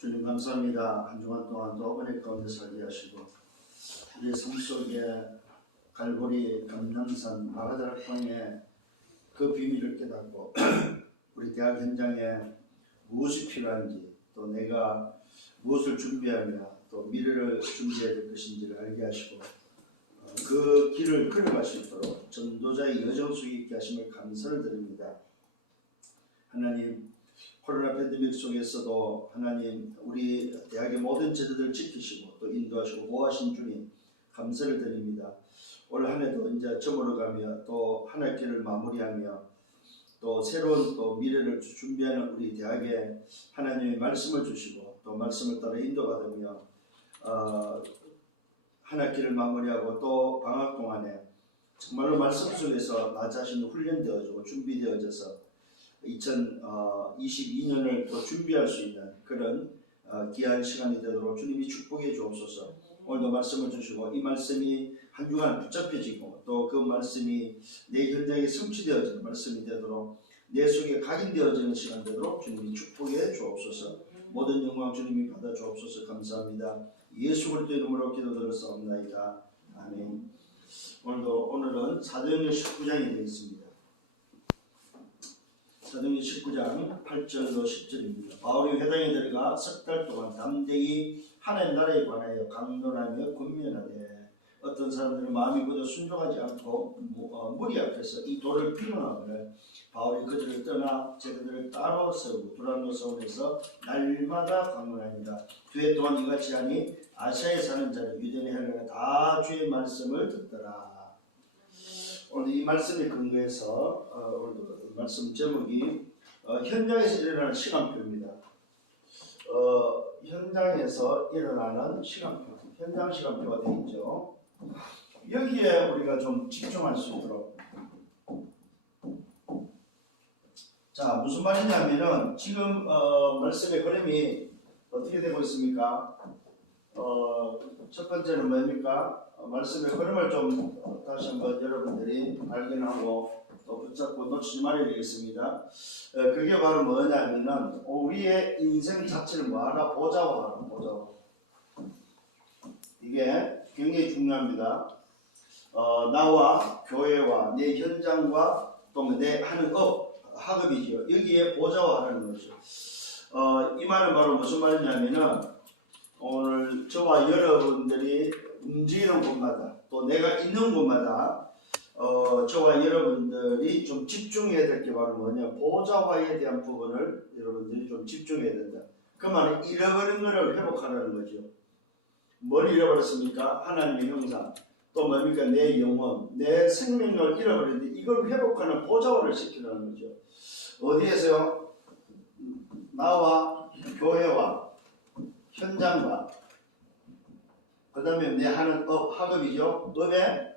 주님 감사합니다. 한 주간 동안 또 은혜 가운데 살게 하시고 우리의 삶 속에 갈보리, 감남산, 마가다락방의 그 비밀을 깨닫고 우리 대학 현장에 무엇이 필요한지 또 내가 무엇을 준비하며 또 미래를 준비해야 될 것인지를 알게 하시고 그 길을 걸어갈 수 있도록 전도자의 여정 속에 있게 하심을 감사를 드립니다. 하나님, 코로나 팬데믹 속에서도 하나님 우리 대학의 모든 제도들을 지키시고 또 인도하시고 보호하신 주님 감사를 드립니다. 올 한 해도 이제 저물어가며 또 한 학기를 마무리하며 또 새로운 또 미래를 준비하는 우리 대학에 하나님의 말씀을 주시고 또 말씀을 따라 인도받으며 한 학기를 마무리하고 또 방학 동안에 정말로 말씀 속에서 나 자신이 훈련되어지고 준비되어져서 2022년을 또 준비할 수 있는 그런 귀한 시간이 되도록 주님이 축복해 주옵소서. 오늘도 말씀을 주시고 이 말씀이 한 주간 붙잡혀지고 또 그 말씀이 내 현장에 성취되어지는 말씀이 되도록 내 속에 각인되어지는 시간 되도록 주님이 축복해 주옵소서. 모든 영광 주님이 받아 주옵소서. 감사합니다. 예수 그리스도 이름으로 기도드렸사옵나이다. 아멘. 오늘은 사도행전 19장이 되겠습니다. 사도행전 19장 8절로 10절입니다. 바울이 회당에 들어가 석 달 동안 담대히 하나님 나라에 관하여 강론하며 권면하되 어떤 사람들은 마음이 굳어 순종하지 않고 무리 앞에서 이 돌을 비난하거늘 바울이 그들을 떠나 제자들을 따로 세우고 두란노 성에서 날마다 강론합니다. 두 해 동안 이같이 하니 아시아에 사는 자는 유대인 헬라가 다 주의 말씀을 듣더라. 오늘 이 말씀에 근거해서 오늘 말씀 제목이 현장에서 일어나는 시간표입니다. 현장에서 일어나는 시간표, 현장 시간표가 되어 있죠. 여기에 우리가 좀 집중할 수 있도록. 자, 무슨 말이냐면은 지금 말씀의 흐름이 어떻게 되고 있습니까? 첫 번째는 뭡니까? 말씀의 흐름을 좀 다시 한번 여러분들이 발견하고 또 붙잡고 놓치지 말아야 되겠습니다. 그게 바로 뭐냐면은 우리의 인생 자체를 뭐하라? 보좌화하라. 보좌화. 이게 굉장히 중요합니다. 나와 교회와 내 현장과 또 내 하는 학업이죠. 여기에 보좌화하는 거죠. 이 말은 바로 무슨 말이냐면은 오늘 저와 여러분들이 움직이는 곳마다 또 내가 있는 곳마다 저와 여러분들이 좀 집중해야 될 게 바로 뭐냐, 보좌화에 대한 부분을 여러분들이 좀 집중해야 된다. 그 말은 잃어버린 것을 회복하라는 거죠. 뭘 잃어버렸습니까? 하나님의 형상, 또 뭡니까? 내 영혼, 내 생명력을 잃어버렸는데 이걸 회복하는 보좌화를 시키라는 거죠. 어디에서요? 나와 교회와 현장과 그 다음에 내 하는 학업이죠. 업에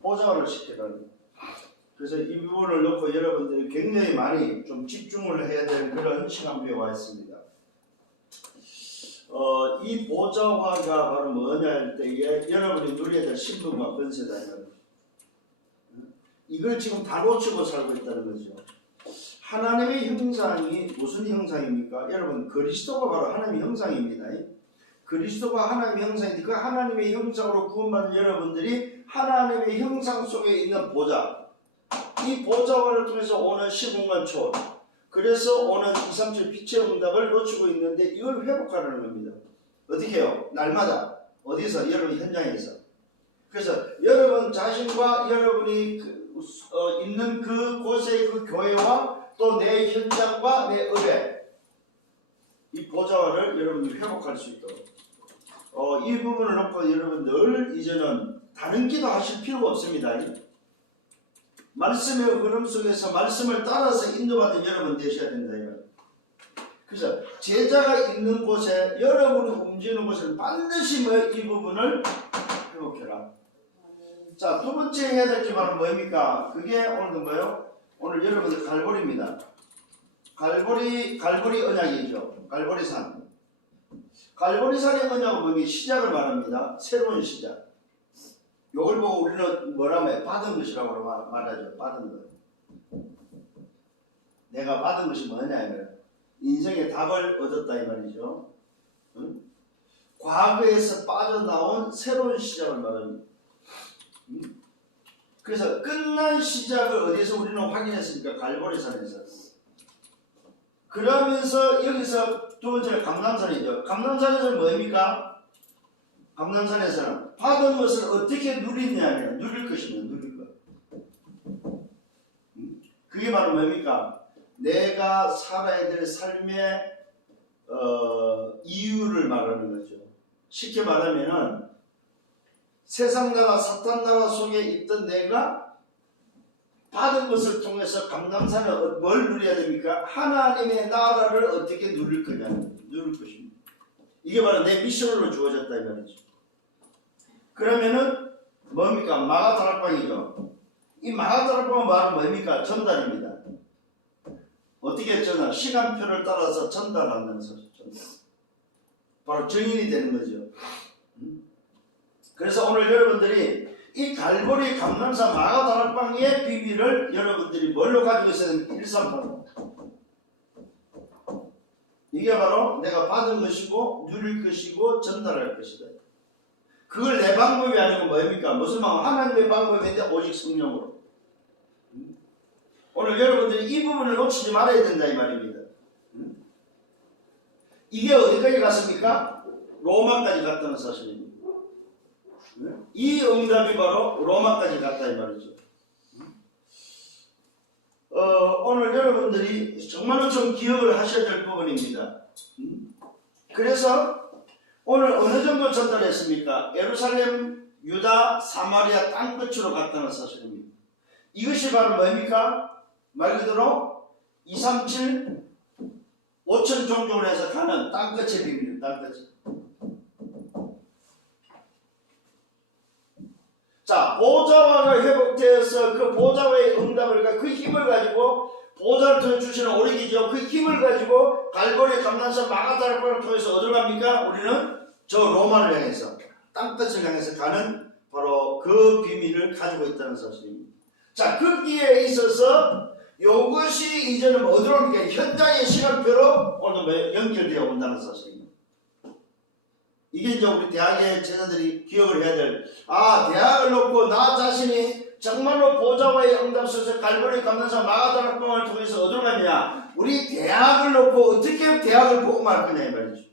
보좌화를 시키라는 거예요. 그래서 이 부분을 놓고 여러분들이 굉장히 많이 좀 집중을 해야 되는 그런 시간표에 와 있습니다. 이 보좌화가 바로 뭐냐 할 때에 여러분이 누려야 될 신분과 권세다. 이걸 지금 다 놓치고 살고 있다는 거죠. 하나님의 형상이 무슨 형상입니까? 여러분, 그리스도가 바로 하나님의 형상입니다. 그리스도가 하나님의 형상인데 그 하나님의 형상으로 구원받은 여러분들이 하나님의 형상 속에 있는 보좌, 이 보좌화를 통해서 오는 15만 초, 그래서 오는 2, 3칠 빛의 응답을 놓치고 있는데 이걸 회복하라는 겁니다. 어떻게 해요? 날마다. 어디서? 여러분 현장에서. 그래서 여러분 자신과 여러분이 있는 그 곳의 그 교회와 또 내 현장과 내 업에 이 보좌화를 여러분이 회복할 수 있도록 이 부분을 놓고 여러분 늘 이제는 다른 기도 하실 필요가 없습니다. 말씀의 흐름 속에서 말씀을 따라서 인도받은 여러분 되셔야 된다. 그래서 제자가 있는 곳에 여러분이 움직이는 곳에 반드시 이 부분을 회복해라. 자, 두 번째 해야 될 게 바로 뭡니까? 그게 오늘도 뭐예요? 오늘 여러분들 갈보리입니다. 갈보리 언약이죠. 갈보리산. 갈보리산의 언약은 뭐니? 시작을 말합니다. 새로운 시작. 요걸 보고 우리는 뭐라고 해요? 받은 것이라고 말하죠. 받은 것. 내가 받은 것이 뭐냐면 인생의 답을 얻었다 이 말이죠. 응? 과거에서 빠져나온 새로운 시작을 말합니다. 응? 그래서 끝난 시작을 어디서 우리는 확인했습니까? 갈보리산에서. 그러면서 여기서 두 번째는 감람산이죠. 감람산에서는 뭡니까? 감람산에서는 받은 것을 어떻게 누리냐면 누릴 것입니다. 누릴 것. 그게 바로 뭡니까? 내가 살아야 될 삶의 이유를 말하는 거죠. 쉽게 말하면은 세상 나라 사탄 나라 속에 있던 내가 받은 것을 통해서 감람산을 뭘 누려야 됩니까? 하나님의 나라를 어떻게 누릴 거냐, 누릴 것입니다. 이게 바로 내 미션으로 주어졌다 이 말이죠. 그러면은 뭡니까? 마가다락방이죠. 이 마가다락방은 바로 뭡니까? 전달입니다. 어떻게 전달? 시간표를 따라서 전달하는 소리. 바로 증인이 되는 거죠. 그래서 오늘 여러분들이 이 갈보리 감람산 마가다락방의 비밀을 여러분들이 뭘로 가지고 있어야 됩니까? 138. 이게 바로 내가 받은 것이고 누릴 것이고 전달할 것이다. 그걸 내 방법이 아니고 뭡니까? 무슨 방법? 하나님의 방법인데 오직 성령으로. 오늘 여러분들이 이 부분을 놓치지 말아야 된다 이 말입니다. 이게 어디까지 갔습니까? 로마까지 갔다는 사실입니다. 이 응답이 바로 로마까지 갔다 이 말이죠. 오늘 여러분들이 정말로 좀 기억을 하셔야 될 부분입니다. 그래서 오늘 어느 정도 전달했습니까? 예루살렘, 유다, 사마리아 땅끝으로 갔다는 사실입니다. 이것이 바로 뭡니까? 말 그대로 237 5천 종족을 해서 가는 땅끝의 비밀, 땅끝. 자, 보좌화가 회복되어서 그 보좌화의 응답을 그 힘을 가지고 보좌를 통해 주시는 오리기죠. 그 힘을 가지고 갈보리 감람산 마가다락방을 통해서 어디로 갑니까? 우리는 저 로마를 향해서 땅끝을 향해서 가는 바로 그 비밀을 가지고 있다는 사실입니다. 자, 거기에 있어서 이것이 이제는 어디로 옵니까? 현장의 시간표로 오늘 연결되어 온다는 사실입니다. 이게 이제 우리 대학의 제자들이 기억을 해야 될, 대학을 놓고 나 자신이 정말로 보좌와의 응답 속에서 갈보리 감람산 마가다락방을 통해서 어디로 가느냐? 우리 대학을 놓고 어떻게 대학을 복음할 거냐 이 말이죠.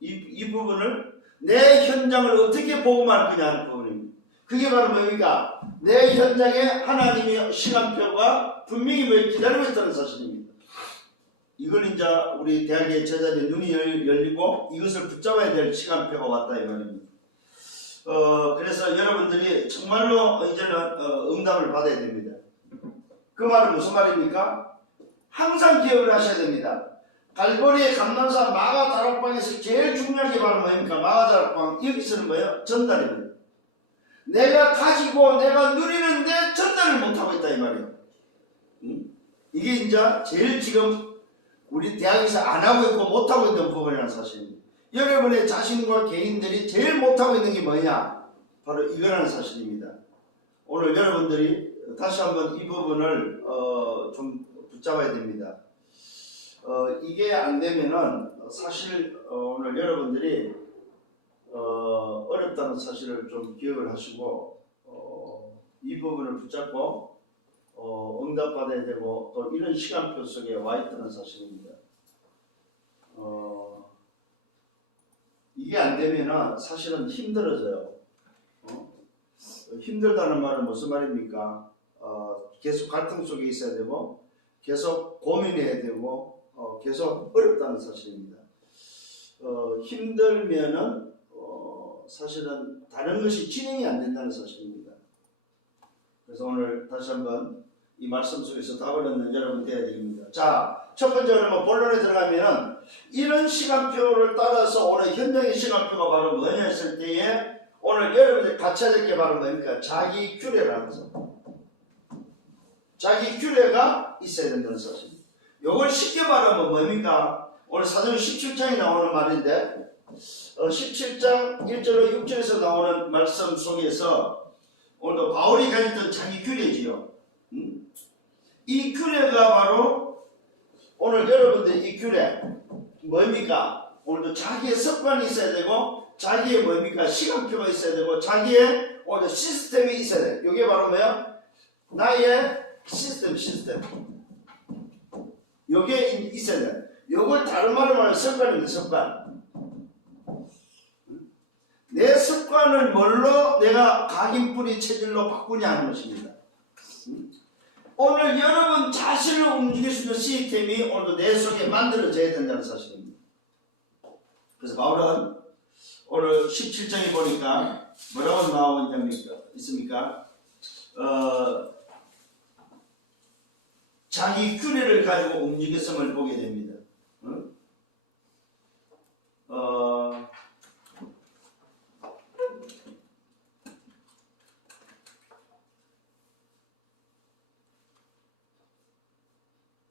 이 부분을 내 현장을 어떻게 복음할 거냐 하는 부분입니다. 그게 바로 뭡니까? 내 현장에 하나님의 시간표가 분명히 기다리고 있다는 사실입니다. 이걸 이제 우리 대학의 제자들의 눈이 열리고 이것을 붙잡아야 될 시간표가 왔다 이 말입니다. 그래서 여러분들이 정말로 이제는 응답을 받아야 됩니다. 그 말은 무슨 말입니까? 항상 기억을 하셔야 됩니다. 갈보리의 감람산 마가다락방에서 제일 중요한 게 바로 뭡니까? 마가다락방 여기서는 뭐예요? 전달입니다. 내가 가지고 내가 누리는데 전달을 못하고 있다 이 말이에요. 이게 이제 제일 지금 우리 대학에서 안 하고 있고 못하고 있는 부분이라는 사실입니다. 여러분의 자신과 개인들이 제일 못하고 있는 게 뭐냐? 바로 이거라는 사실입니다. 오늘 여러분들이 다시 한번 이 부분을 좀 붙잡아야 됩니다. 이게 안 되면은 사실 오늘 여러분들이 어렵다는 사실을 좀 기억을 하시고 이 부분을 붙잡고 응답받아야 되고 또 이런 시간표 속에 와 있다는 사실입니다. 이게 안 되면은 사실은 힘들어져요. 힘들다는 말은 무슨 말입니까? 계속 갈등 속에 있어야 되고 계속 고민해야 되고 계속 어렵다는 사실입니다. 힘들면은 사실은 다른 것이 진행이 안 된다는 사실입니다. 그래서 오늘 다시 한번 이 말씀 속에서 답을 얻는 여러분 되어야 됩니다. 자, 첫 번째 그러면 본론에 들어가면은 이런 시간표를 따라서 오늘 현장의 시간표가 바로 뭐냐 했을 때에 오늘 여러분들이 갖춰야 될 게 바로 뭡니까? 자기 규례라는 것. 자기 규례가 있어야 된다는 사실입니다. 이걸 쉽게 말하면 뭡니까? 오늘 사도행 17장에 나오는 말인데 17장 1절로 6절에서 나오는 말씀 속에서 오늘도 바울이 가졌던 자기 규례지요. 이 규례가 바로 오늘 여러분들 이 규례 뭡니까? 오늘도 자기의 습관이 있어야 되고, 자기의 뭡니까? 시간표가 있어야 되고, 자기의 오늘도 시스템이 있어야 돼. 이게 바로 뭐야? 나의 시스템. 요게 있어야 돼. 요걸 다른 말로 말하면 습관입니다. 습관. 내 습관을 뭘로 내가 각인뿌리 체질로 바꾸냐 하는 것입니다. 오늘 여러분 자신을 움직일 수 있는 시스템이 오늘도 내 속에 만들어져야 된다는 사실입니다. 그래서 바울은 오늘 17장에 보니까 뭐라고 나와 있습니까? 자기 규례를 가지고 움직였음을 보게 됩니다.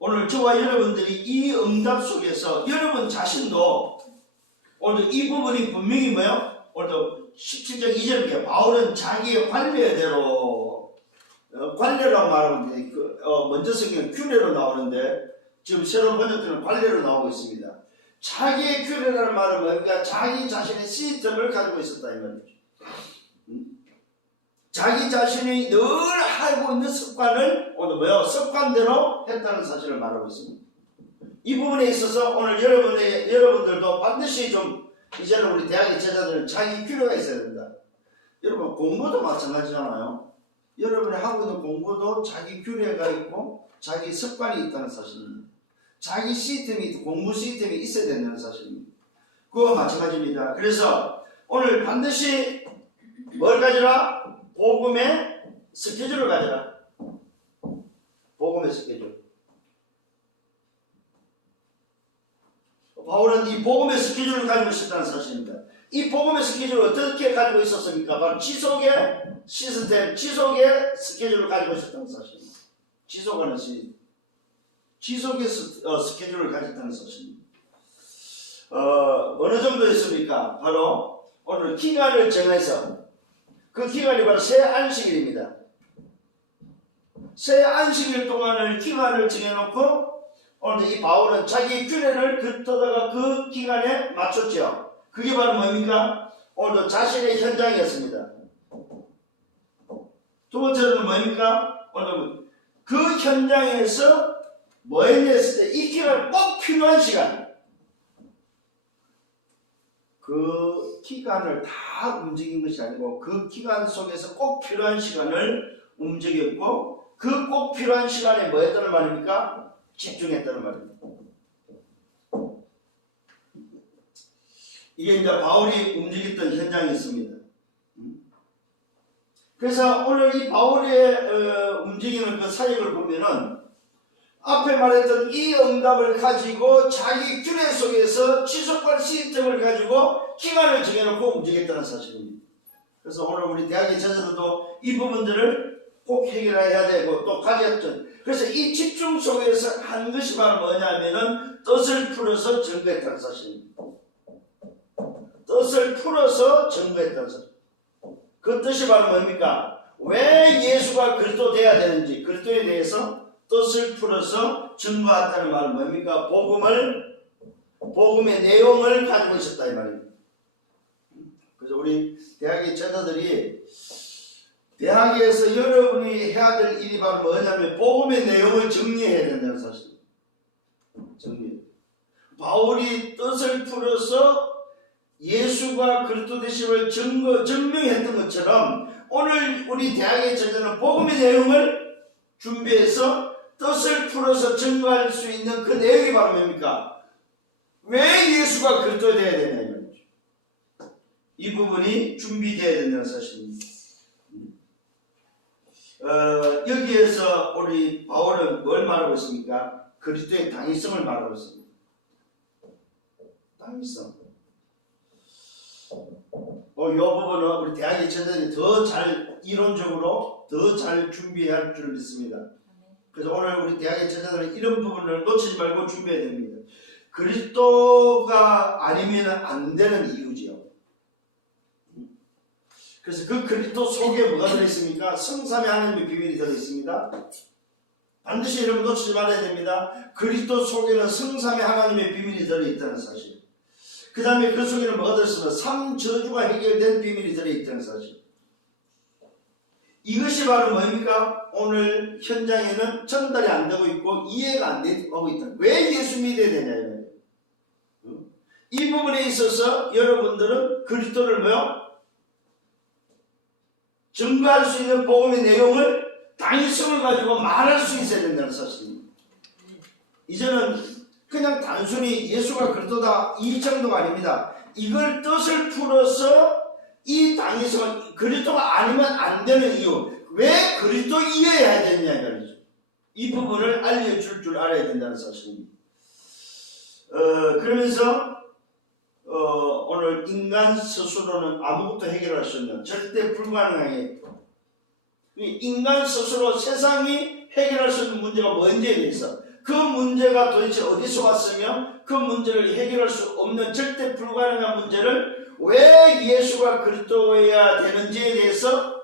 오늘 저와 여러분들이 이 응답 속에서 여러분 자신도 오늘 이 부분이 분명히 뭐요? 오늘도 17장 2절에 바울은 자기의 관례대로 관례라고 말하면 먼저 성경은 규례로 나오는데 지금 새로운 번역들은 관례로 나오고 있습니다. 자기의 규례라는 말은 뭔가 자기 자신의 시스템을 가지고 있었다 이 말이죠. 자기 자신이 늘 하고 있는 습관을 오늘 뭐요? 습관대로 했다는 사실을 말하고 있습니다. 이 부분에 있어서 오늘 여러분들도 반드시 좀 이제는 우리 대학의 제자들은 자기 규례가 있어야 된다. 여러분 공부도 마찬가지잖아요. 여러분이 하고 있는 공부도 자기 규례가 있고 자기 습관이 있다는 사실입니다. 자기 시스템이 공부 시스템이 있어야 된다는 사실입니다. 그거 마찬가지입니다. 그래서 오늘 반드시 뭘 가지라? 복음의 스케줄을 가져라. 복음의 스케줄. 바울은 이 복음의 스케줄을 가지고 있었다는 사실입니다. 이 복음의 스케줄을 어떻게 가지고 있었습니까? 바로 지속의 시스템, 지속의 스케줄을 가지고 있었다는 사실입니다. 지속하는 시스템. 지속의 스케줄을 가졌다는 사실입니다. 어느 정도였습니까? 바로 오늘 기간을 정해서 그 기간이 바로 새 안식일입니다. 새 안식일 동안을 기간을 정해놓고 오늘 이 바울은 자기 규례를 긋다가 그 기간에 맞췄죠. 그게 바로 뭡니까? 오늘도 자신의 현장이었습니다. 두 번째로는 뭡니까? 오늘 그 현장에서 뭐 했을 때 이 기간 꼭 필요한 시간, 그 기간을 다 움직인 것이 아니고 그 기간 속에서 꼭 필요한 시간을 움직였고 그 꼭 필요한 시간에 뭐 했다는 말입니까? 집중했다는 말입니다. 이게 이제 바울이 움직였던 현장이 있습니다. 그래서 오늘 이 바울의 움직이는 그 사역을 보면은 앞에 말했던 이 응답을 가지고 자기 규례 속에서 지속할 시스템을 가지고 기간을 정해놓고 움직였다는 사실입니다. 그래서 오늘 우리 대학의 제자들도 이 부분들을 꼭 해결해야 되고 또 가졌죠. 그래서 이 집중 속에서 한 것이 바로 뭐냐면은 뜻을 풀어서 증거했다는 사실입니다. 뜻을 풀어서 증거했다는 사실. 그 뜻이 바로 뭡니까? 왜 예수가 그리스도 돼야 되는지 그리스도에 대해서 뜻을 풀어서 증거했다는 말은 뭡니까? 복음의 내용을 가지고 있었다 이 말입니다. 그래서 우리 대학의 제자들이 대학에서 여러분이 해야 될 일이 바로 뭐냐면 복음의 내용을 정리해야 된다는 사실. 정리. 바울이 뜻을 풀어서 예수가 그리스도 되심을 증명했던 것처럼 오늘 우리 대학의 제자는 복음의 내용을 준비해서 뜻을 풀어서 증거할 수 있는 그 내용이 바로 뭡니까? 왜 예수가 그리스도 되어야 되냐 이 말이죠. 이 부분이 준비되어야 된다는 사실입니다. 여기에서 우리 바울은 뭘 말하고 있습니까? 그리스도의 당위성을 말하고 있습니다. 당위성. 이 부분은 우리 대학의 제자들이 더 잘 이론적으로 더 잘 준비할 줄 믿습니다. 그래서 오늘 우리 대학의 제자들은 이런 부분을 놓치지 말고 준비해야 됩니다. 그리스도가 아니면 안 되는 이유지요. 그래서 그 그리스도 속에 뭐가 들어있습니까? 성삼위 하나님의 비밀이 들어있습니다. 반드시 여러분 놓치지 말아야 됩니다. 그리스도 속에는 성삼의 하나님의 비밀이 들어있다는 사실. 그 다음에 그 속에는 뭐가 들었으면 삼저주가 해결된 비밀이 들어있다는 사실. 이것이 바로 뭡니까? 오늘 현장에는 전달이 안 되고 있고 이해가 안 되고 있다. 왜 예수 믿어야 되냐 이거예요. 이 부분에 있어서 여러분들은 그리스도를 뭐요? 증거할 수 있는 복음의 내용을 당위성을 가지고 말할 수 있어야 된다는 사실입니다. 이제는 그냥 단순히 예수가 그리스도다 이 정도가 아닙니다. 이걸 뜻을 풀어서 이 당위성을 그리스도가 아니면 안 되는 이유, 왜 그리스도이어야 되느냐 이거죠. 이 부분을 알려줄 줄 알아야 된다는 사실입니다. 그러면서 오늘 인간 스스로는 아무것도 해결할 수 없는 절대 불가능하게 인간 스스로 세상이 해결할 수 있는 문제가 뭔지에 대해서 그 문제가 도대체 어디서 왔으며 그 문제를 해결할 수 없는 절대 불가능한 문제를 왜 예수가 그리스도여야 되는지에 대해서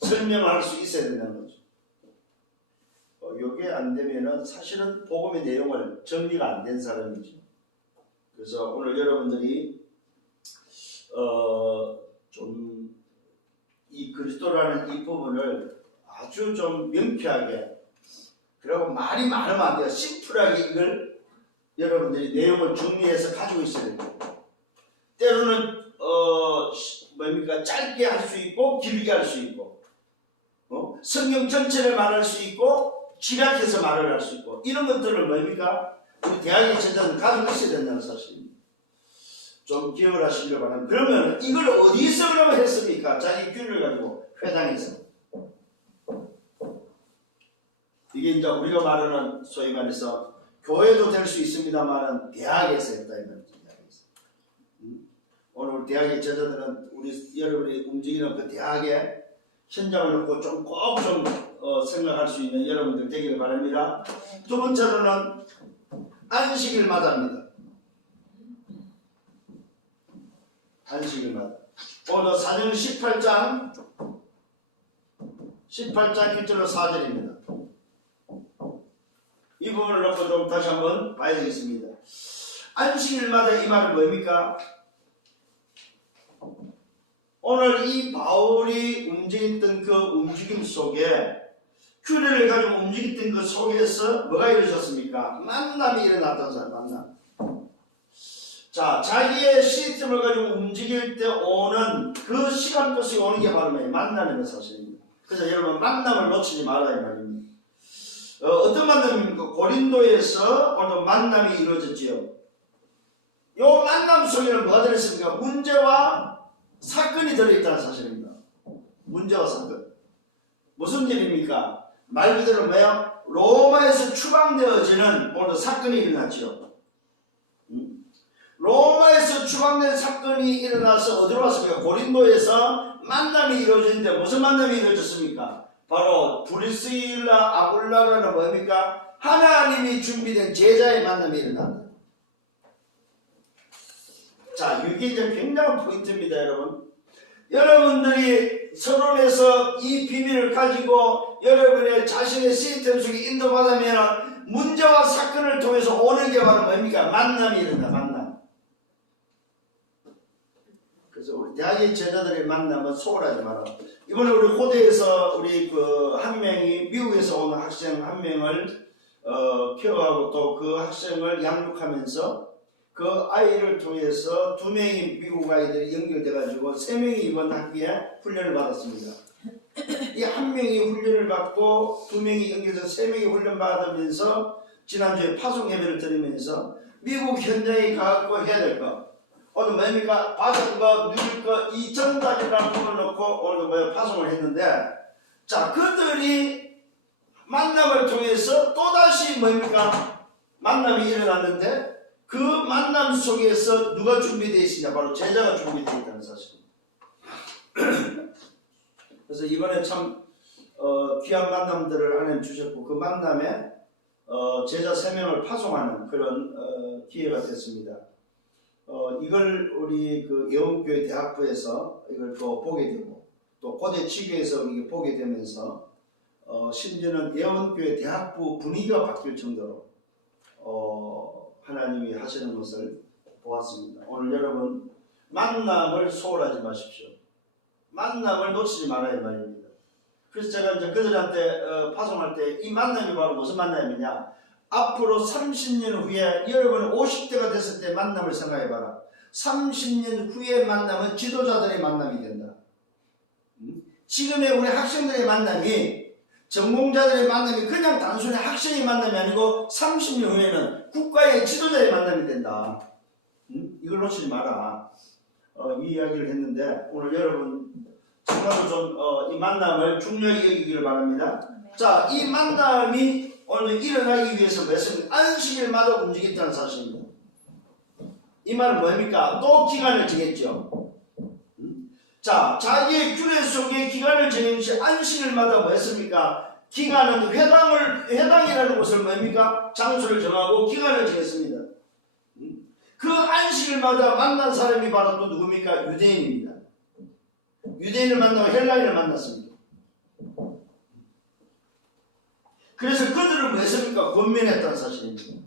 설명할 수 있어야 된다는 거죠. 이게 안 되면은 사실은 복음의 내용을 정리가 안 된 사람이죠. 그래서 오늘 여러분들이 좀 이 그리스도라는 이 부분을 아주 좀 명쾌하게, 그리고 말이 많으면 안 돼요. 심플하게 이걸 여러분들이 내용을 정리해서 가지고 있어야 됩니다. 때로는 뭡니까? 짧게 할 수 있고 길게 할 수 있고 성경 전체를 말할 수 있고 집약해서 말을 할 수 있고 이런 것들을 뭡니까? 우리 대학의 제자는 가지고 있어야 된다는 사실입니다. 좀 기억을 하시려고 하는. 그러면 이걸 어디서 그러면 했습니까? 자기 균을 가지고 회당에서. 이게 이제 우리가 말하는 소위 말해서 교회도 될 수 있습니다만은 대학에서 했다 이 말이죠. 오늘 대학의 제자들은 우리 여러분이 움직이는 그 대학의 현장을 놓고 좀 꼭 좀 생각할 수 있는 여러분들 되기를 바랍니다. 두 번째로는 안식일마다입니다. 안식일마다. 오늘 사정 18장 1절로 4절입니다. 이 부분을 놓고 좀 다시 한번 봐야 되겠습니다. 안식일마다 이 말은 뭡니까? 오늘 이 바울이 움직였던 그 움직임 속에 규례를 가지고 움직였던 그 속에서 뭐가 이루어졌습니까? 만남이 일어났다는 사람, 만남. 자, 자기의 시스템을 가지고 움직일 때 오는 그 시간 도시 오는 게 바로 만남이라는 사실입니다. 그래서 여러분 만남을 놓치지 말아야 말입니다. 어떤 만남입니까? 고린도에서 오늘 만남이 이루어졌지요. 이 만남 속에는 뭐가 들어있습니까? 문제와 사건이 들어있다는 사실입니다. 문제와 사건. 무슨 일입니까? 말 그대로 뭐야? 로마에서 추방되어지는 오늘 사건이 일어났죠. 로마에서 추방된 사건이 일어나서 어디로 왔습니까? 고린도에서 만남이 이루어졌는데 무슨 만남이 이루어졌습니까? 바로 브리스일라 아굴라라는 뭡니까? 하나님이 준비된 제자의 만남이 일어났다. 자, 이게 이제 굉장한 포인트입니다, 여러분. 여러분들이 서론에서 이 비밀을 가지고 여러분의 자신의 시스템 속에 인도받으면 문제와 사건을 통해서 오는 게 바로 뭡니까? 만남이 일어난다, 만남. 그래서 우리 대학의 제자들의 만남은 소홀하지 마라. 이번에 우리 호대에서 우리 그 한 명이 미국에서 온 학생 한 명을 케어하고 또 그 학생을 양육하면서 그 아이를 통해서 2명이 미국 아이들이 연결돼가지고 3명이 이번 학기에 훈련을 받았습니다. 이 한 명이 훈련을 받고 2명이 연결돼서 3명이 훈련 받으면서 지난주에 파송 예배를 드리면서 미국 현장에 가고 해야 될 거. 오늘 뭡니까? 받은 거, 누릴 거, 이 전달이라는 부분을 놓고 오늘도 뭐 파송을 했는데, 자, 그들이 만남을 통해서 또다시 뭡니까? 만남이 일어났는데, 그 만남 속에서 누가 준비되어 있으냐? 바로 제자가 준비되어 있다는 사실입니다. 그래서 이번에 참 귀한 만남들을 하나님 주셨고 그 만남에 제자 3명을 파송하는 그런 기회가 됐습니다. 이걸 우리 그 예원교회 대학부에서 이걸 또 보게 되고 또 고대 치교에서 이게 보게 되면서 심지어는 예원교회 대학부 분위기가 바뀔 정도로 하나님이 하시는 것을 보았습니다. 오늘 여러분 만남을 소홀하지 마십시오. 만남을 놓치지 말아야 말입니다. 그래서 제가 이제 그들한테 파송할 때 이 만남이 바로 무슨 만남이냐, 앞으로 30년 후에 여러분 50대가 됐을 때 만남을 생각해봐라. 30년 후의 만남은 지도자들의 만남이 된다. 지금의 우리 학생들의 만남이, 전공자들의 만남이 그냥 단순히 학생의 만남이 아니고 30년 후에는 국가의 지도자의 만남이 된다. 이걸 놓치지 마라. 이 이야기를 했는데 오늘 여러분 정말로 좀 이 만남을 중요하게 여기기를 바랍니다. 자, 이 만남이 오늘 일어나기 위해서 몇십 안식일마다 움직였다는 사실입니다. 이 말은 뭡니까? 또 기간을 정했죠. 자, 자기의 규례 속에 기간을 정한 것이 안식일마다 뭐였습니까? 기간은 회당이라는 곳을 뭡니까? 장소를 정하고 기간을 정했습니다. 그 안식일마다 만난 사람이 바로 또 누굽니까? 유대인입니다. 유대인을 만나고 헬라인을 만났습니다. 그래서 그들은 뭐 했습니까? 권면했다는 사실입니다.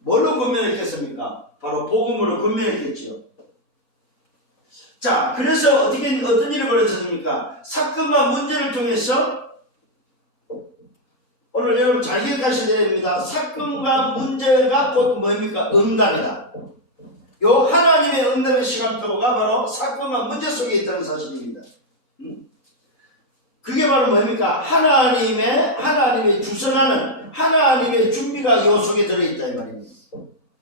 뭘로 권면했겠습니까? 바로 복음으로 권면했겠지요. 자, 그래서 어떤 일이 벌어졌습니까? 사건과 문제를 통해서 오늘 여러분 잘 기억하셔야 됩니다. 사건과 문제가 곧 뭡니까? 응답이다. 요 하나님의 응답의 시간표가 바로 사건과 문제 속에 있다는 사실입니다. 그게 바로 뭡니까? 하나님의 주선하는 하나님의 준비가 요 속에 들어있다 이 말입니다.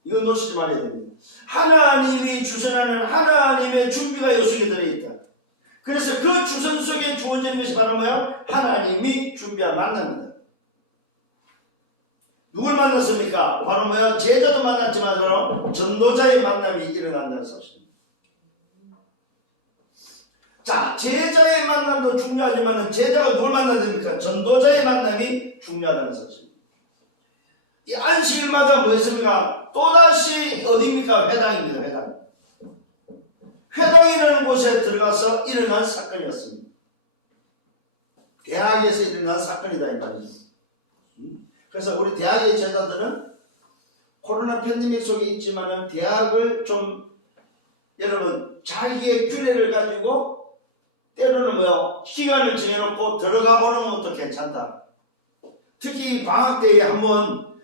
이건 놓치지 말아야 됩니다. 하나님이 주선하는 하나님의 준비가 요 속에 들어있다. 그래서 그 주선 속에 주어지는 것이 바로 뭐야? 하나님이 준비한 만남이다. 누굴 만났습니까? 바로 뭐야? 제자도 만났지만 바로 전도자의 만남이 일어난다는 사실입니다. 자, 제자의 만남도 중요하지만 제자가 누굴 만나야 됩니까? 전도자의 만남이 중요하다는 사실입니다. 이 안식일마다 뭐였습니까? 또다시 어디입니까? 회당입니다. 회당. 회당이라는 곳에 들어가서 일어난 사건이었습니다. 대학에서 일어난 사건이다 이 말이죠. 그래서 우리 대학의 제자들은 코로나 팬데믹 속에 있지만은 대학을 좀 여러분 자기의 규례를 가지고 때로는 기간을 정해놓고 들어가 보는 것도 괜찮다. 특히 방학 때에 한번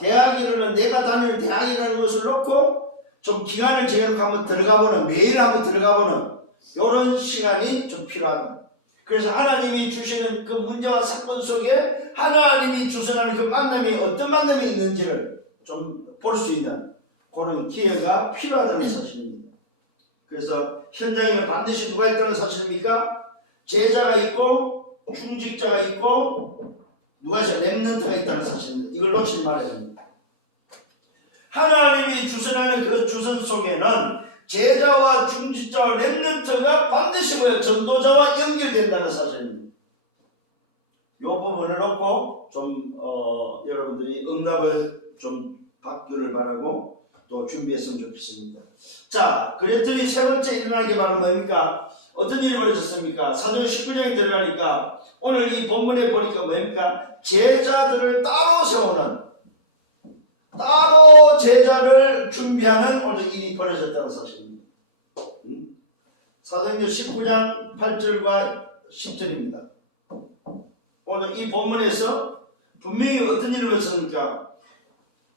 대학이라는 내가 다니는 대학이라는 것을 놓고 좀 기간을 정해놓고 한번 들어가보는, 매일 한번 들어가보는 이런 시간이 좀 필요하다. 그래서 하나님이 주시는 그 문제와 사건 속에 하나님이 주선하는 그 만남이 어떤 만남이 있는지를 좀 볼 수 있는 그런 기회가 필요하다는 사실입니다. 그래서 현장에는 반드시 누가 있다는 사실입니까? 제자가 있고 중직자가 있고 누가 있어요? 렘넌트가 있다는 사실입니다. 이걸 놓치지 말아야 됩니다. 하나님이 주선하는 그 주선 속에는 제자와 중직자와 렘넌트가 반드시 전도자와 연결된다는 사실입니다. 이 부분을 놓고 좀 여러분들이 응답을 좀 받기를 바라고 또 준비했으면 좋겠습니다. 자, 그랬더니 세 번째 일어나는 게 바로 뭡니까? 어떤 일이 벌어졌습니까? 사도행 19장에 들어가니까 오늘 이 본문에 보니까 뭡니까? 제자들을 따로 세우는, 따로 제자를 준비하는 오늘 일이 벌어졌다는 사실입니다. 사도행전 19장 8절과 10절입니다. 오늘 이 본문에서 분명히 어떤 일을 벌였습니까?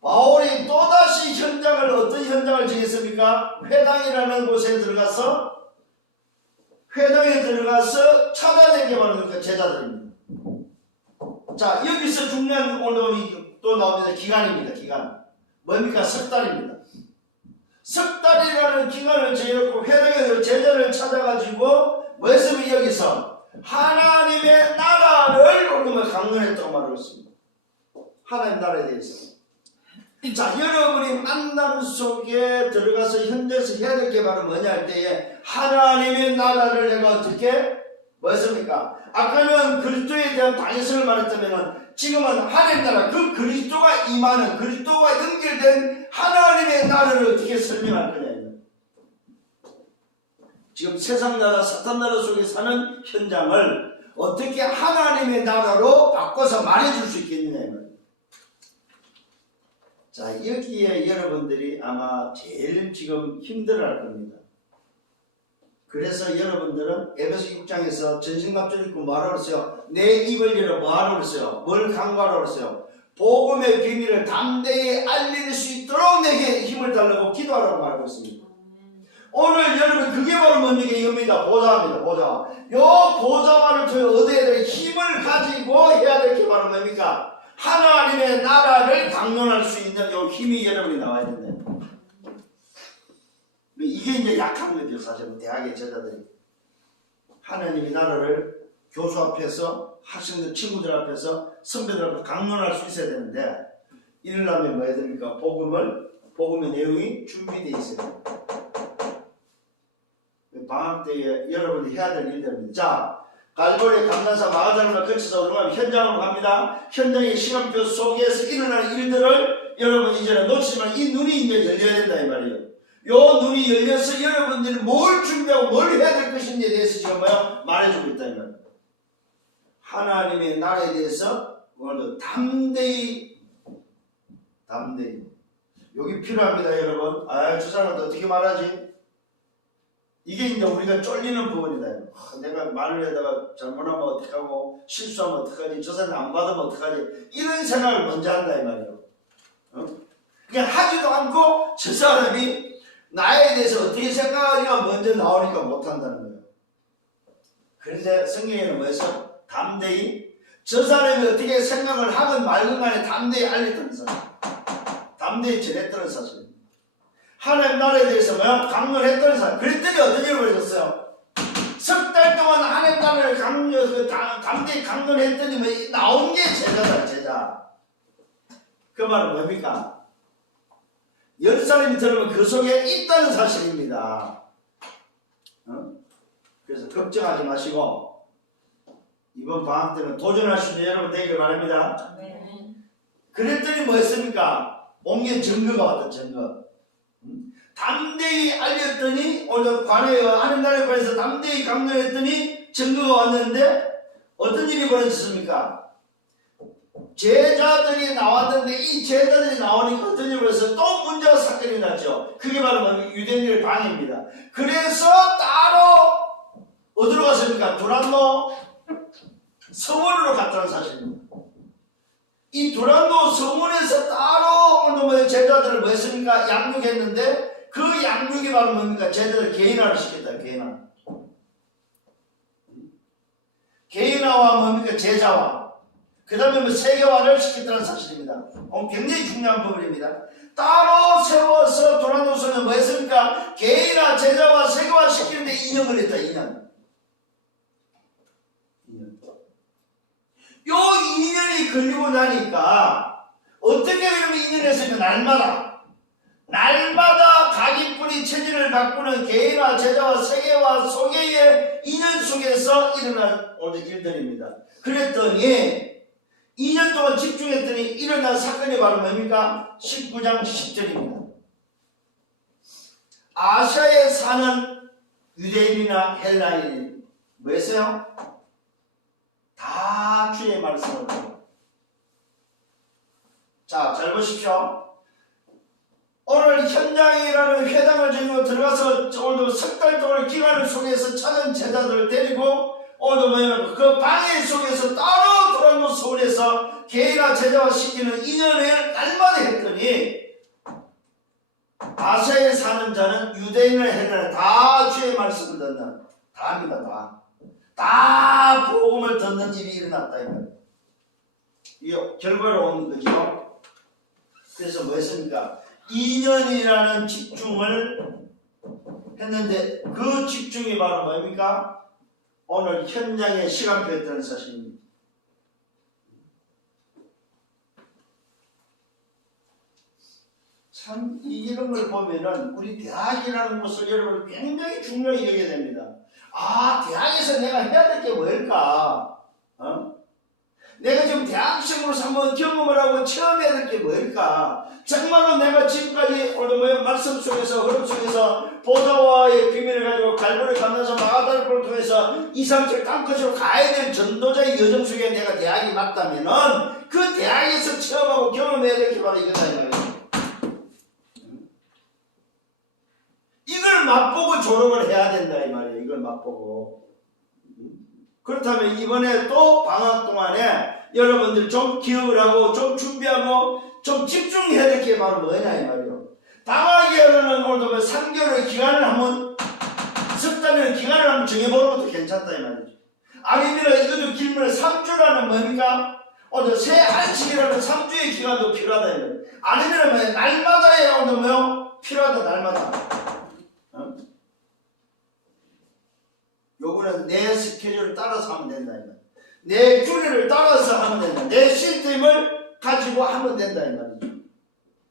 바울이 또다시 어떤 현장을 정했습니까? 회당에 들어가서 찾아낸 게 바로 그 제자들입니다. 자, 여기서 중요한 오늘 또 나옵니다. 기간입니다. 기간. 뭡니까? 석 달입니다. 석 달이라는 기간을 정해놓고 회당에 제자를 찾아가지고 뭐였으면 여기서 하나님의 나라를 오늘 강론했다고 말하고 있습니다. 하나님 나라에 대해서. 자, 여러분이 만남 속에 들어가서 현대에서 해야 될 게 바로 뭐냐 할 때에 하나님의 나라를 내가 어떻게 뭐였습니까? 아까는 그리스도에 대한 당위성을 말했다면 지금은 하나님 나라, 그 그리스도가 임하는, 그리스도와 연결된 하나님의 나라를 어떻게 설명할 거냐. 지금 세상 나라 사탄 나라 속에 사는 현장을 어떻게 하나님의 나라로 바꿔서 말해줄 수 있겠느냐. 자, 여기에 여러분들이 아마 제일 지금 힘들어할 겁니다. 그래서 여러분들은 에베소 6장에서 전신갑주를 입고 뭐하라고 그랬어요? 내 입을 열어 뭐하라고 그랬어요? 뭘 강구하라고 그랬어요? 복음의 비밀을 담대히 알릴 수 있도록 내게 힘을 달라고 기도하라고 말하고 있습니다. 오늘 여러분 그게 바로 뭡니까? 이겁니다. 보좌입니다. 보좌. 요 보좌와를 통해 얻어야 될 힘을 가지고 해야 될 게 바로 뭡니까? 하나님의 나라를 강론할 수 있는 요 힘이 여러분이 나와야 된다. 이게 이제 약한 거죠. 사실은 대학의 제자들이 하나님의 나라를 교수 앞에서 학생들 친구들 앞에서 선배들 앞에서 강론할 수 있어야 되는데 이러려면 뭐 해야 됩니까? 복음의 내용이 준비되어 있어야 됩니다. 방학 때에 여러분이 해야 될 일들입니다. 자, 갈보리 감난사 마가다락을 거쳐서 올라가면 현장으로 갑니다. 현장의 시간표 속에서 일어나는 일들을 여러분 이제는 놓치지만 이 눈이 이제 열려야 된다 이 말이에요. 요 눈이 열려서 여러분들이 뭘 준비하고 뭘 해야 될 것인지에 대해서 지금 뭐야? 말해주고 있다 이 말이에요. 하나님의 나라에 대해서 오늘도 담대히 여기 필요합니다 여러분. 아, 저 사람한테 어떻게 말하지? 이게 이제 우리가 쫄리는 부분이다. 내가 말을 하다가 잘못하면 어떡하고 실수하면 어떡하지? 저 사람이 안 받으면 어떡하지? 이런 생각을 먼저 한다 이 말이에요. 그냥 하지도 않고 저 사람이 나에 대해서 어떻게 생각하니까 먼저 나오니까 못한다는 거예요. 그런데 성경에는 뭐였어? 담대히 저 사람이 어떻게 생각을 하건 말건 간에 담대히 알렸다는 사실, 담대히 전했다는 사실, 하나님 나라에 대해서 뭐야? 강론했다는 사실. 그랬더니 어떤 일을 벌였어요? 석 달 동안 하나님 나라를 담대히 강론했더니 뭐 나온 게 제자다. 제자. 그 말은 뭡니까? 10사람이 들으면 그 속에 있다는 사실입니다. 그래서 걱정하지 마시고 이번 방학 때는 도전할 수 있는 여러분 되기를 바랍니다. 네. 그랬더니 뭐 했습니까? 온게 증거가 왔다. 증거. 담대히 알렸더니 오늘 관에 하나님 나라에 관해서 담대히 강론했더니 증거가 왔는데 어떤 일이 벌어졌습니까? 제자들이 나왔는데 이 제자들이 나오니까 어떤 일이 벌어서 또 문제가 사건이 났죠. 그게 바로 유대인들의 방해입니다. 그래서 따로 어디로 갔습니까? 두란노 성원으로 갔다는 사실입니다. 이 두란노 성원에서 따로 오늘 제자들을 뭐 했습니까? 양육했는데 그 양육이 바로 뭡니까? 제자들 개인화를 시켰다. 개인화와 뭡니까? 제자화. 그 다음에 뭐 세계화를 시켰다는 사실입니다. 굉장히 중요한 부분입니다. 따로 세워서 두란노서는 뭐 했습니까? 개인화, 제자화, 세계화 시키는데 2년을 했다. 2년. 요 2년이 걸리고 나니까 어떻게 그러면 2년 했으면 날마다 각인뿌리 체질을 바꾸는 개인화, 제자화, 세계화 속의 2년 속에서 일어난 오늘 일들입니다. 그랬더니 2년 동안 집중했더니 일어난 사건이 바로 뭡니까? 19장 10절입니다. 아시아에 사는 유대인이나 헬라인 뭐였어요? 다 주의 말씀을 듣고. 자, 잘 보십시오. 오늘 현장이라는 회당을 지니고 들어가서 오늘도 석 달 동안 기간을 속에서 찾은 제자들을 데리고 오늘 그 방해 속에서 따로 두란노 서울에서 개인화 제자화 시키는 2년을 날마다 했더니 아시아에 사는 자는 유대인을 헬라인을 다 주의 말씀을 듣는 다입니다. 다 복음을 듣는 일이 일어났다. 이게 결과로 오는 거죠. 그래서 뭐 했습니까? 2년이라는 집중을 했는데 그 집중이 바로 뭡니까? 오늘 현장의 시간표였다는 사실입니다. 참 이런 걸 보면은 우리 대학이라는 것을 여러분 굉장히 중요하게 여겨야 됩니다. 아, 대학에서 내가 해야 될 게 뭘까? 내가 지금 대학생으로서 한번 경험을 하고 체험해야 될 게 뭘까? 정말로 내가 지금까지 가지 오늘 뭐 말씀 속에서 흐름 속에서 보좌와의 비밀을 가지고 갈보를 가면서 마가다락을 통해서 2, 3절 땅끝으로 가야 될 전도자의 여정 속에 내가 대학이 맞다면은 그 대학에서 체험하고 경험해야 될 게 바로 이거다 이 말이에요. 이걸 맛보고 졸업을 해야 된다 이 말이에요. 이걸 맛보고. 그렇다면 이번에 또 방학 동안에 여러분들 좀 기억을 하고 좀 준비하고 좀 집중해야 될 게 바로 뭐냐 이 말이에요. 방학이라는 오늘도 3개월의 기간을 한번 석 달의 기간을 한번 정해보는 것도 괜찮다 이 말이죠. 아니면 이것도 길면 3주라는 뭡니까? 오늘 새 안식이라는 3주의 기간도 필요하다 이 말이에요. 아니면 뭐 날마다의 오늘 뭐요? 필요하다 날마다. 요거는 내 스케줄을 따라서 하면 된다. 내 규례를 따라서 하면 된다. 내 시스템을 가지고 하면 된다. 이 말이죠.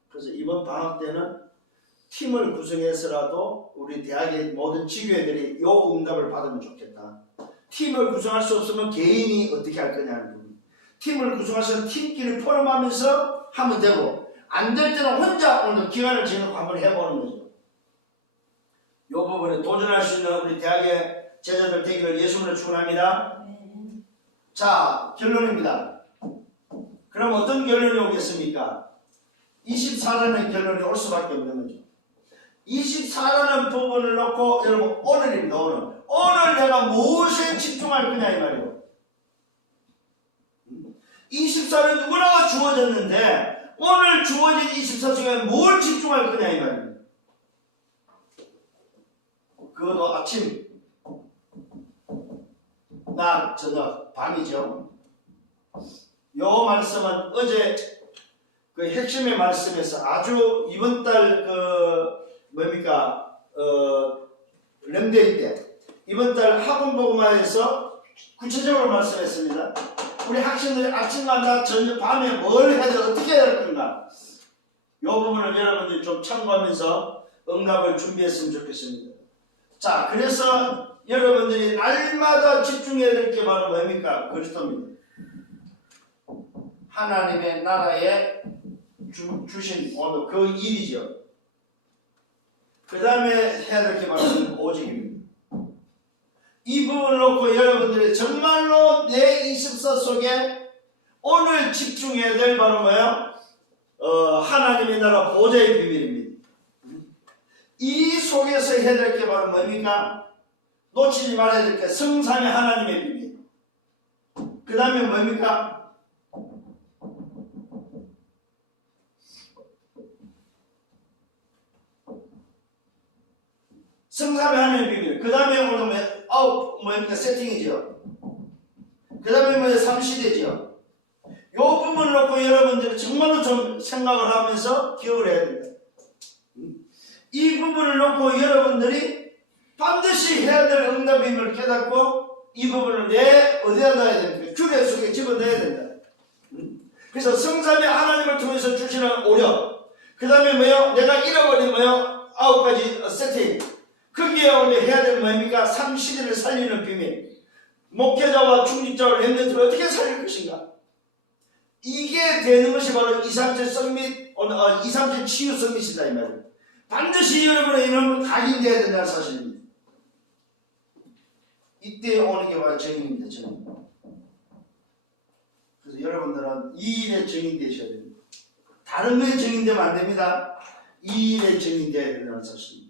그래서 이번 방학 때는 팀을 구성해서라도 우리 대학의 모든 지교회들이 요 응답을 받으면 좋겠다. 팀을 구성할 수 없으면 개인이 어떻게 할 거냐는 부분. 팀을 구성해서 팀끼리 포럼하면서 하면 되고 안 될 때는 혼자 오늘 기간을 정해서 한번 해보는 거죠. 요 부분에 도전할 수 있는 우리 대학의 제자들 되기를 예수님으로 축원합니다. 자, 결론입니다. 그럼 어떤 결론이 오겠습니까? 24라는 결론이 올 수밖에 없는 거죠. 24라는 부분을 놓고 여러분 오늘입니다. 오늘 내가 무엇에 집중할 거냐 이 말이에요. 24는 누구나 주어졌는데 오늘 주어진 24 중에 뭘 집중할 거냐 이 말이에요. 그것도 아침 낮, 저녁, 밤이죠. 요 말씀은 어제 그 핵심의 말씀에서 아주 이번 달 렘데이 때 이번 달 학원복음화에서 구체적으로 말씀했습니다. 우리 학생들이 아침과 낮, 저녁, 밤에 뭘 해야 돼, 어떻게 해야 할 건가? 요 부분을 여러분들이 좀 참고하면서 응답을 준비했으면 좋겠습니다. 자, 그래서 여러분들이 날마다 집중해야 될 게 바로 뭡니까? 그리스도입니다. 하나님의 나라에 주신 오늘 그 일이죠. 그 다음에 해야 될 게 바로 오직입니다. 이 부분을 놓고 여러분들이 정말로 내 24 속에 오늘 집중해야 될 바로 뭐예요? 하나님의 나라 보좌의 비밀입니다. 이 속에서 해야 될 게 바로 뭡니까? 놓치지 말아야 될 게 성삼위 하나님의 비밀. 그 다음에 뭡니까? 성삼위 하나님의 비밀. 그 다음에 오늘 뭡니까? 세팅이죠. 그 다음에 삼시대죠. 요 부분을 놓고 여러분들이 정말로 좀 생각을 하면서 기억을 해야 됩니다. 이 부분을 놓고 여러분들이 반드시 해야 될 응답임을 깨닫고 이 부분을 어디다 넣어야 됩니까? 규례 속에 집어넣어야 된다. 그래서 성삼위 하나님을 통해서 주시는 오력, 그 다음에 뭐요? 내가 잃어버린 뭐요? 9가지 세팅. 거기에 오늘 해야 될 뭐입니까? 삼시대를 살리는 비밀. 목회자와 중직자와 렘넌트를 어떻게 살릴 것인가? 이게 되는 것이 바로 2, 3절 서밋, 2, 3절 치유 서밋이다 이 말이에요. 반드시 여러분의 이름은 각인되어야 된다는 사실입니다. 이때 오는 게 바로 증인입니다. 증인. 그래서 여러분들은 이 일에 증인되셔야 됩니다. 다른 거에 증인되면 안 됩니다. 이 일에 증인되어야 된다는 사실입니다.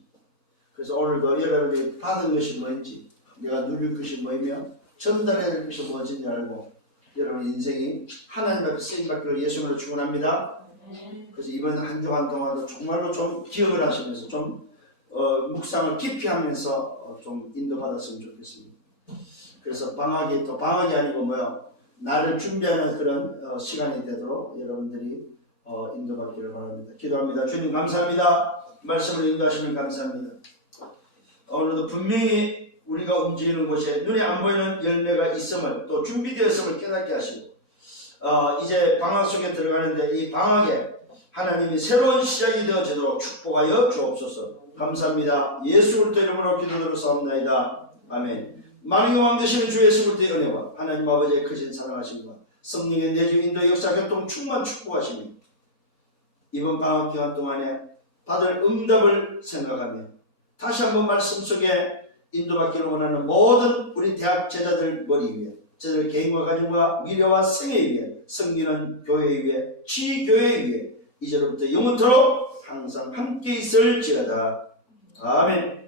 그래서 오늘도 여러분이 받은 것이 뭔지, 내가 누릴 것이 뭐이며 전달해야 될 것이 무엇인지 알고 여러분 인생이 하나님 앞에 쓰임받기를 예수님으로 축원합니다. 그래서 이번 한 주간 동안도 정말로 좀 기억을 하시면서 좀 묵상을 깊이 하면서 좀 인도받았으면 좋겠습니다. 그래서 방학이 아니고 나를 준비하는 그런 시간이 되도록 여러분들이 인도받기를 바랍니다. 기도합니다. 주님 감사합니다. 말씀을 인도하시면 감사합니다. 오늘도 분명히 우리가 움직이는 곳에 눈에 안 보이는 열매가 있음을 또 준비되었음을 깨닫게 하시고 이제 방학 속에 들어가는데 이 방학에 하나님이 새로운 시작이 되어지도록 축복하여 주옵소서. 감사합니다. 예수 그리스도 이름으로 기도드렸사옵나이다. 아멘. 만왕의 왕 되시는 주 예수 그리스도의 은혜와 하나님 아버지의 크신 사랑하심과 성령의 내주 인도 역사 교통 충만 축복하시며 이번 방학 기간 동안에 받을 응답을 생각하며 다시 한번 말씀 속에 인도받기를 원하는 모든 우리 대학 제자들 머리 위에, 제자들 개인과 가정과 미래와 생애 위에, 섬기는 교회 위에, 지교회 위에 이제로부터 영원토록 항상 함께 있을지어다. 아멘.